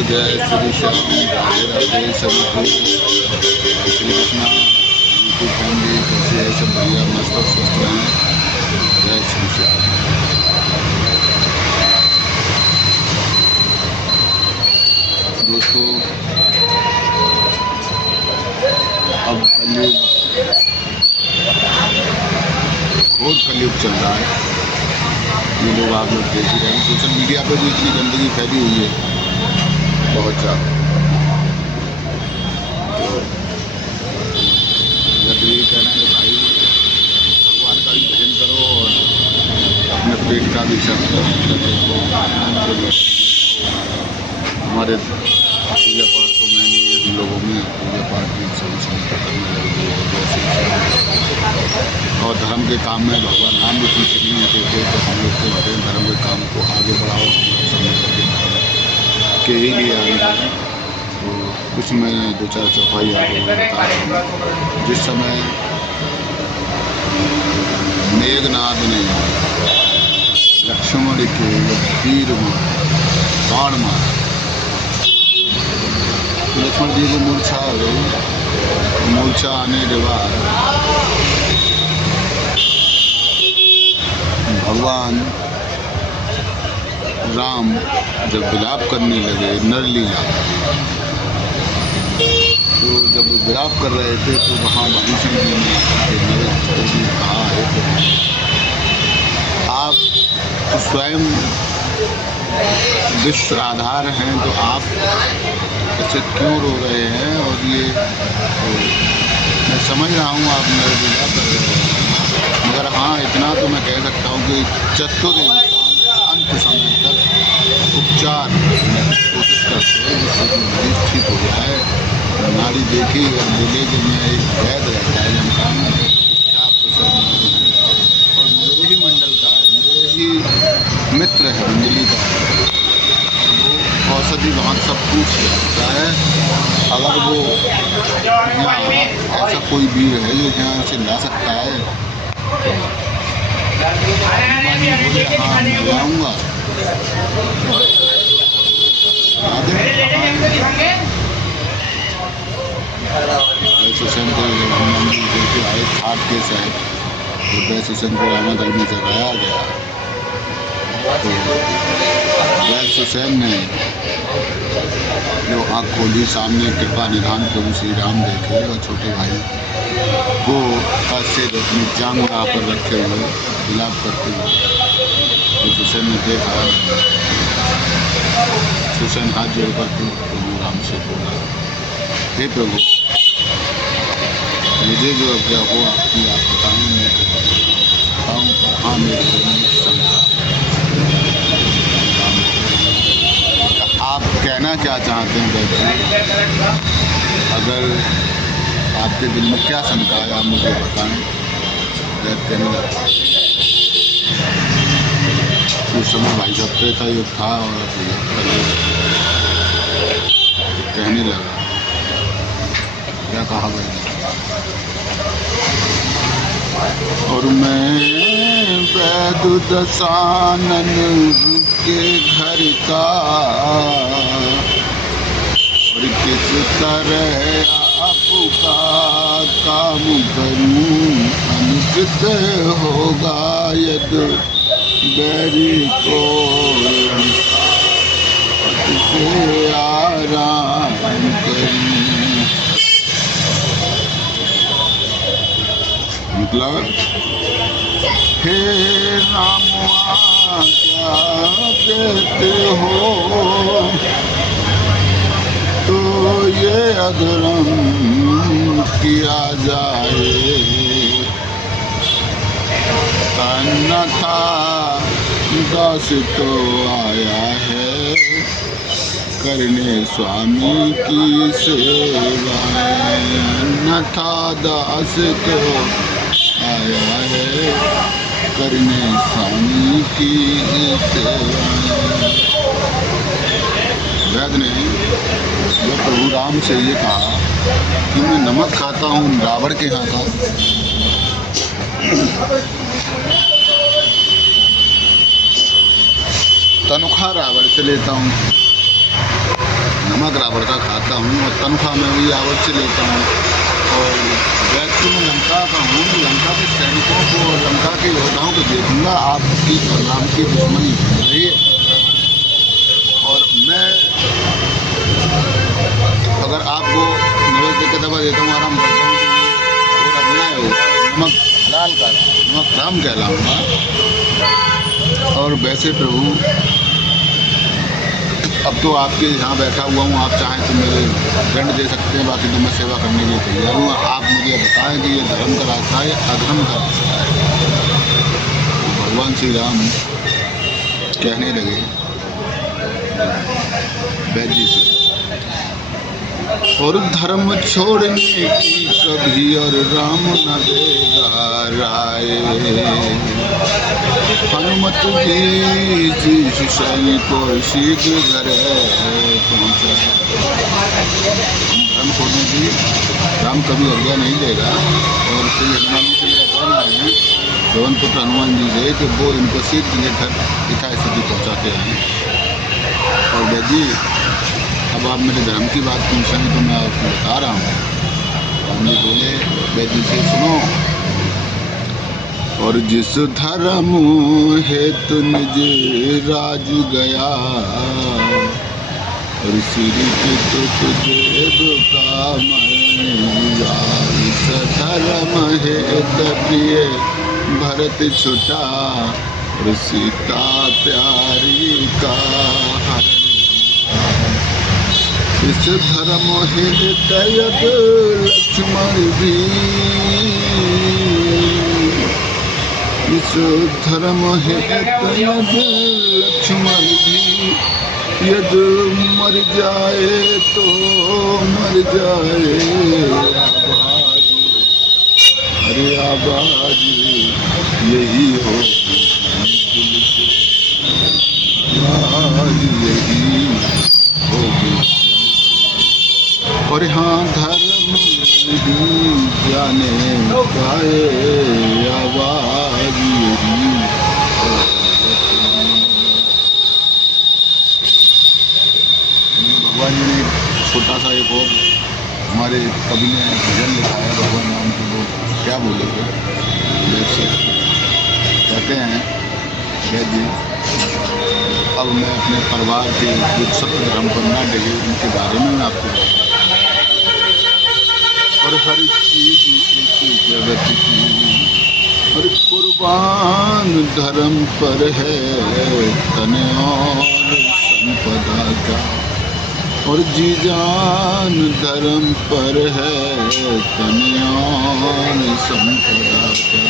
जय श्री श्याम, राधे राधे सभी को। जय श्री कृष्णा यूट्यूब फैमिली, कैसे है सब? बढ़िया, मस्त और स्वस्थ रहें। जय श्री श्याम। दोस्तों, अब कलयुग, घोर कलयुग चल रहा है। ये लोग आप लोग देख ही रहे हैं। सोशल मीडिया पर भी इतनी गंदगी फैली हुई है, बहुत ज़्यादा। तो यही कहना है भाई, भगवान का भी भजन करो और अपने पेट का भी सब देखो। हमारे पूजा पाठ तो मैं नहीं है, हम लोगों में पूजा पाठ भी सही समय पर करने लगे और धर्म के काम में भगवान राम भी पीछे नहीं होते थे। तो हम लोग को कहते हैं धर्म के काम को आगे बढ़ाओ, हम लोग समय करके धर्म के ही लिए आगे बढ़ें। तो कुछ मैं दो चार चौपाई आपको बता रहा हूँ। जिस समय मेघनाद ने लक्ष्मण के तीर बाण मारा, लक्ष्मण जी को मूर्छा आ गई। मूर्छा आने के बाद भगवान राम जब विलाप करने लगे, नरलीला, तो जब विलाप कर रहे थे तो वहाँ भीष्म जी ने कहा है आप तो स्वयं विश्व आधार हैं, तो आप ऐसे क्यों रो रहे हैं? और ये मैं समझ रहा हूँ आप नरलीला कर रहे हैं, मगर हाँ इतना तो मैं कह सकता हूँ कि चतुर इंसान अंत समय तक उपचार कोशिश करते हैं जिससे कि मरीज ठीक हो जाए। नारी देखी और बोले कि मैं एक वैद रहता है जनता में, विख्यात तो सब और मेरे ही मंडल का है, मेरे ही मित्र है, मंडली का है। वो औषधि वहाँ सब पूछ लेता है। अगर वो यहाँ ऐसा कोई वीर है जो यहाँ से ला सकता है तो बोले हाँ मैं लाऊँगा। वैश्वशंकर मंदिर देखे आए, खाट के साथ तो वैश्वशंकर रामादल में जगाया गया। तो वैश्वसेन ने जो आँख खोली, सामने कृपा निधान प्रभु श्री राम देखे और छोटे भाई को से अपनी जांघा पर रखे हुए विलाप करते हुए वैश्वसेन ने देखा। सुसेन हाथ जोड़कर प्रभु राम से बोला, हे प्रभु, मुझे जो आज्ञा हो आपकी आप बताएं, मैं बताऊँ पर हाँ मेरे घर में शंका। आप कहना क्या चाहते हैं वैसे? अगर आपके दिल में क्या शंका है आप मुझे बताएं। कहने लगा उस समय भाई साहब त्रेता युग था और कहने लगा, क्या कहा भाई? और मैं वैद दशानन के घर का और किस तरह आपका काम करूं, अनुचित होगा यद बैरी को से आराम करूं। मतलब हे राम क्या कहते हो, तो ये अधर्म किया जाए, अन्यथा दास तो आया है करने स्वामी की सेवा, अन्यथा दास तो आया है करने स्वामी की सेवा। वैद ने जब प्रभु राम से ये कहा कि मैं नमक खाता हूँ रावण के यहाँ का, तनख्वाह रावण से लेता हूँ, नमक रावण का खाता हूँ और तनख्वाह मैं भी आवत से लेता हूँ। और व्यक्ति में लंका का हूँ, लंका के सैनिकों को और लंका के योद्धाओं को देखूंगा आपकी और राम की दुश्मनी रही है। और मैं अगर आपको नमक दे के दबा देता हूँ, आराम करता हूँ, तो ये और अन्याय होगा। नमक हलाल का नमक राम कहलाऊंगा। और वैसे प्रभु अब तो आपके यहाँ बैठा हुआ हूँ, आप चाहें तो मेरे दंड दे सकते हैं, बाकी तो मैं सेवा करने के लिए तैयार हूँ। आप मुझे बताएं कि ये धर्म का रास्ता है या अधर्म का रास्ता है। भगवान श्री राम कहने लगे वैद्य जी से, और धर्म छोड़ने की कभी और राम न देगा राय। हनुमत जी सैनिक को शीघ्र घर पहुँचा। धर्म छोड़ने की राम कभी आज्ञा नहीं देगा। और श्री हनुमान जी से मेरा कहना है पवन पुत्र हनुमान जी से कि वो इनको शीघ्र घर यथा स्थिति पहुँचा के आए। और वैद्य अब आप मेरे धर्म की बात पूछ रहे हैं तो मैं आपको बता रहा हूँ। राम जी बोले वैद्य से सुनो, और जिस धर्म हेतु निज राज गया, और श्री देव का मैया, इस धर्म हेतु प्रिय भरत छुटा, और सीता प्यारी का हरण। इस धर्म हेतु लक्ष्मण भी, इस धर्म हेतु लक्ष्मण भी, यदि मर जाए तो मर जाए। आवाज अरे आवाज यही हो, आवाज यही होगी। और हाँ धर्म जाने पाए, आवाज यही। भगवान जी ने छोटा सा एक और हमारे कवि ने भजन लिखा है भगवान राम के। लोग क्या बोले थे, कहते हैं जी अब मैं अपने परिवार के जो सत्य धर्म पर न डगे उनके बारे में मैं आपको बताऊँ। और हर चीज एक जगत की, और कुर्बान धर्म पर है तन और संपदा का, और जी जान धर्म पर है तन और संपदा का।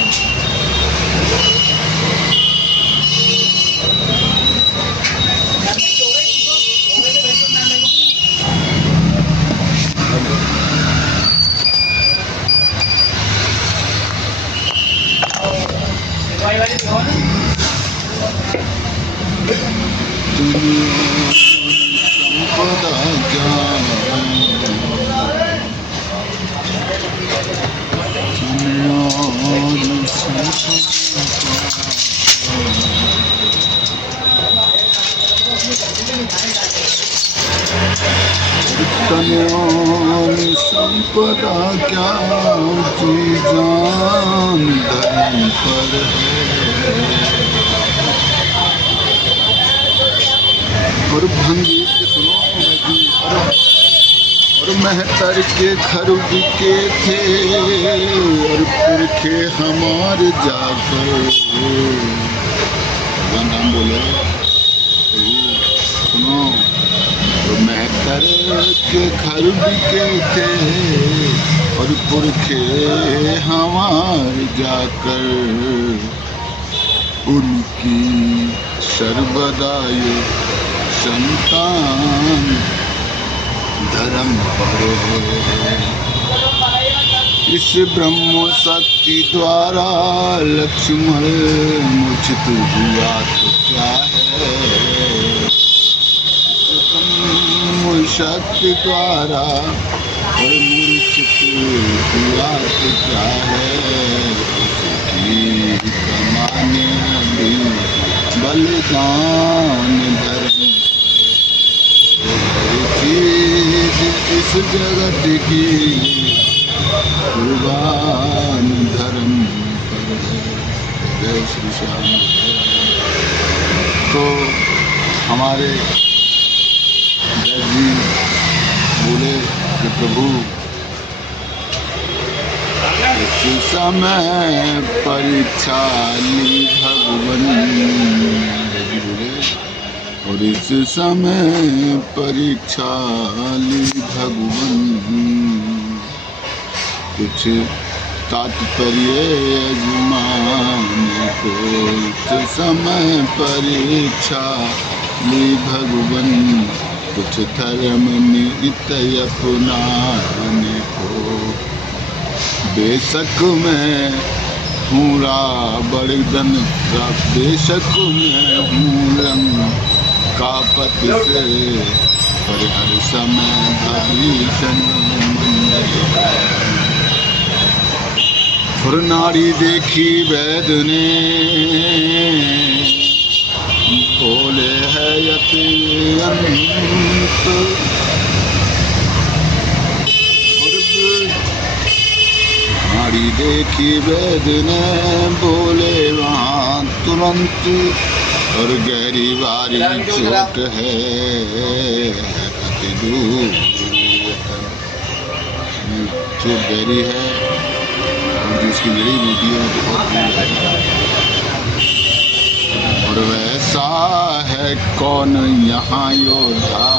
संपदा ज्ञान संपदा क्या जी जान धर्म पर है। और भंगी के सुनो और मेहतर के घर बिके थे, और पुरखे हमारे जाकर। भगवान नाम बोले सुनो, तो मेहतर के घर बिके थे, और पुरखे हमारे जाकर। उनकी सर्वदा ये संतान धर्म पर है। इस ब्रह्म शक्ति द्वारा लक्ष्मण मूर्छित हुआ तो क्या है। ब्रह्म शक्ति द्वारा और मूर्छित हुआ तो क्या है। उसकी कमाने भी बलिदान धर्म इस जगत की कुर्बान धर्म पर है। जय श्री श्याम। तो हमारे जज जी बोले कि प्रभु इस समय परीक्षा ली भगवन। जज जी बोले और इस समय परीक्षा ली भगवन। कुछ तात्पर्य अजमाने को इस समय परीक्षा ली भगवन। कुछ धर्म नित्य अपनाने को। बेशक मैं हूँ रावण का, बेशक मैं हूँ रंग का पति से, पर हर समय भविष्य और नारी देखी वैद ने बोले है अत्यंत। नारी देखी वैद ने बोले वहाँ तुरंत। और गहरी वारी चोट है अति दूर, जो गहरी है और जिसकी जड़ी बूटियाँ बहुत दूर है। और वैसा है कौन यहाँ योद्धा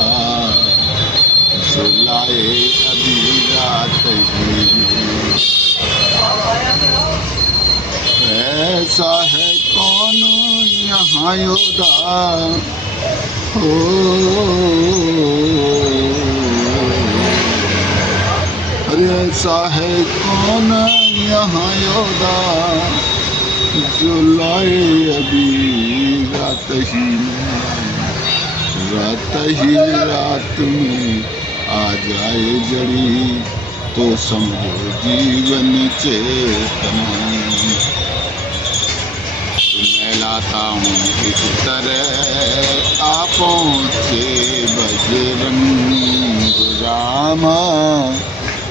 जो लाए अभी रात ही में। ऐसा है कौन यहाँ योद्धा हो, अरे ऐसा है कौन यहाँ योद्धा जो लाए अभी रात ही में। रात में आ जाए जड़ी तो समझो जीवन चेतना। मैं लाता हूँ इस तरह आ पहुँचे बजरंग राम, आ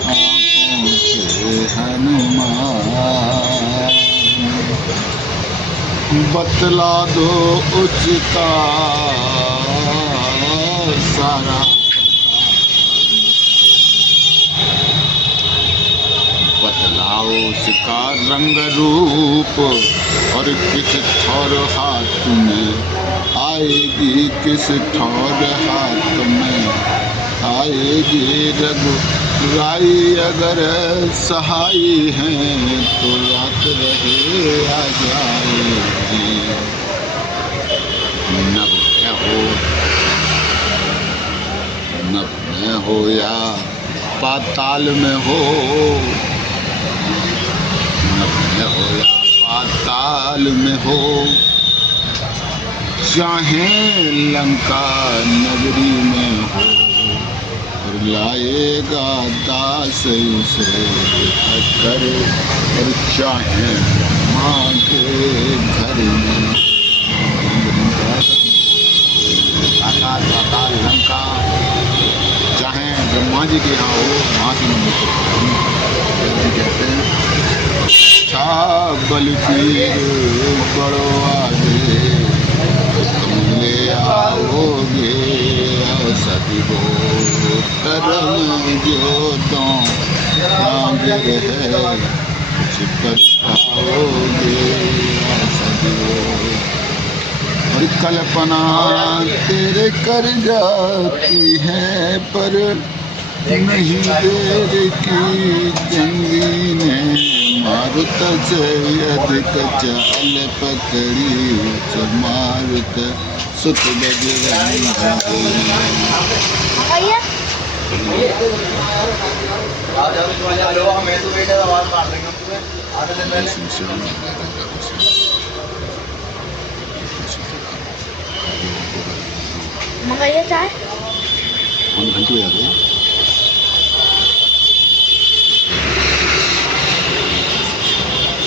पहुँचे हनुमान। बतला दो उसका सारा बतलाओ उसका रंग रूप और किस ठौर हाथ में आएगी, किस ठौर हाथ में आएगी। रघुराई अगर सहाई हैं तो रात रहे आ जाएगी। नभ में हो या पाताल में हो, नभ में हो या पाताल में हो, चाहे लंका नगरी में हो। और लाएगा दास उसे कर, और चाहे माँ के घर में। आकाश पाताल लंका चाहे ब्रह्मा जी के यहाँ हो, वहाँ से नहीं कहते हैं बलबीर बड़ो आगे तुम ले आओगे सदी वो करम जो तो नागिर है पर पाओगे सदी वो। और कल्पना तेरे कर जाती है पर नहीं देर की जंगी ने मारुत से अधिक चाल पकड़ी मारुत सुत बजरंग। मंगाइए चाय। घंटे आ गए।